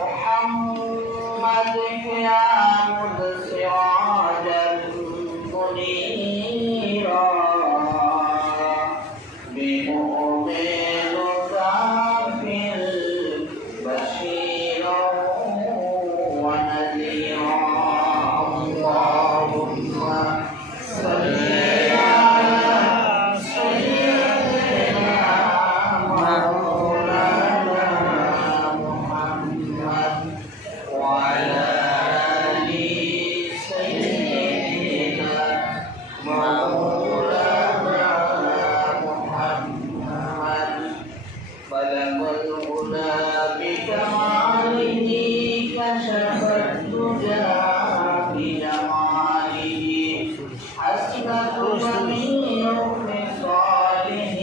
محمد يا سراجا منيرا بمؤمنك بشيرا ونذيرا اللهم صل على سيدنا مولانا محمد وعلى آل سيدنا مولانا محمد بلغ الهدى بكماله كشف الدجى بجماله حسنت جميع خصاله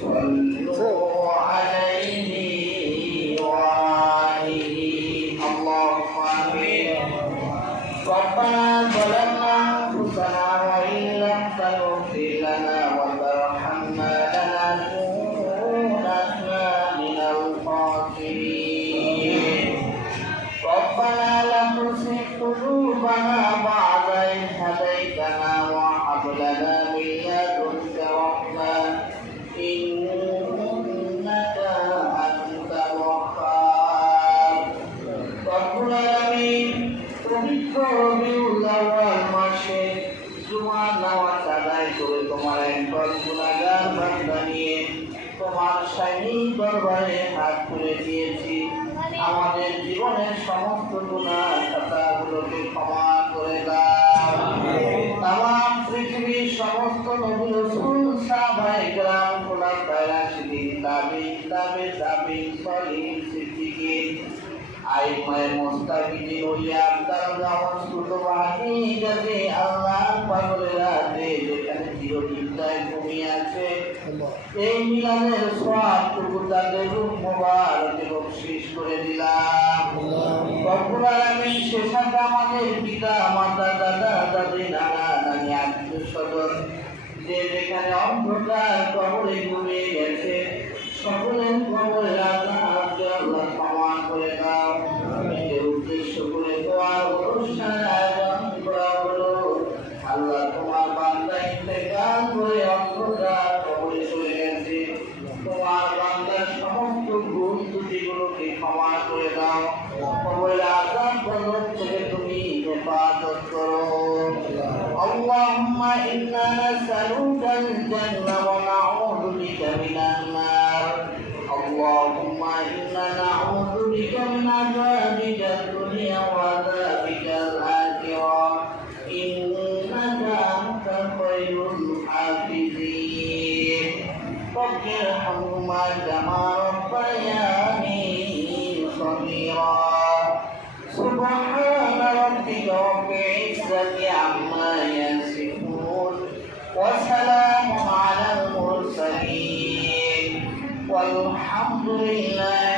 صلوا عليه وآله اللهم آمين ربنا ظلمنا أنفسنا وإن لم تغفر لنا وترحمنا لنكونن من الخاسرين ربنا لا تزغ قلوبنا بعد إذ هديتنا وهب لنا من لدنك رحمة إنك أنت الوهاب رب العالمين পবিত্র রবিউল আউয়াল মাসে জুমার নামাজ আদায় করে তোমার একবার গুনাহগার বান্দা নিয়ে তোমার শাহী দরবারে হাত তুলে দিয়েছি আমাদের জীবনের সমস্ত গুনাহ খাতাগুলোকে ক্ষমা করে দাও তামাম পৃথিবীর সমস্ত নবী রাসূল সাহাবায়ে কেরাম খোলাফায়ে রাশিদিন তাবিঈন সলিহিন সিদ্দিকিন আইমায়ে মুস্তাকিদিন ওলিয়া দারুল সুতবাহি যাবে আল্লাহর পাগলেরা যেখানে চিরদিনটায় ঘুমিয়ে আছে এই মিলাদের সওয়াবটুকু তাদের রূহ মোবারকে বকশিশ করে দিলাম রব্বুল আলামিন সে সাথে আমাদের পিতা মাতা দাদা দাদি নানা নানি আত্মীয়স্বজন যে যেখানে অন্ধকার কবরে ঘুমিয়ে গেছে সকলের কবরের আযাবকে আল্লাহ ক্ষমা করে দাও এই উদ্দেশ্য করে দোয়ার অনুষ্ঠানের আয়োজন করা হলো আল্লাহ তোমার বান্দা ইন্তেকাল করে অন্ধকার কবরে চলে গেছে তোমার বান্দার সমস্ত ভুল ত্রুটিগুলোকে ক্ষমা করে দাও কবরের আযাব গজব থেকে তুমি হেফাজত করো اللهم إنا نسألك الجنة ونعوذ بك من النار اللهم إنا نعوذ بك من عذابك الدنيا وعذابك الآخرة إنك أنت خير الحافظين رب ارحمهما كما ربياني صغيرا سبحان ربك رب العزة عما يصفون وسلام على المرسلين والحمد لله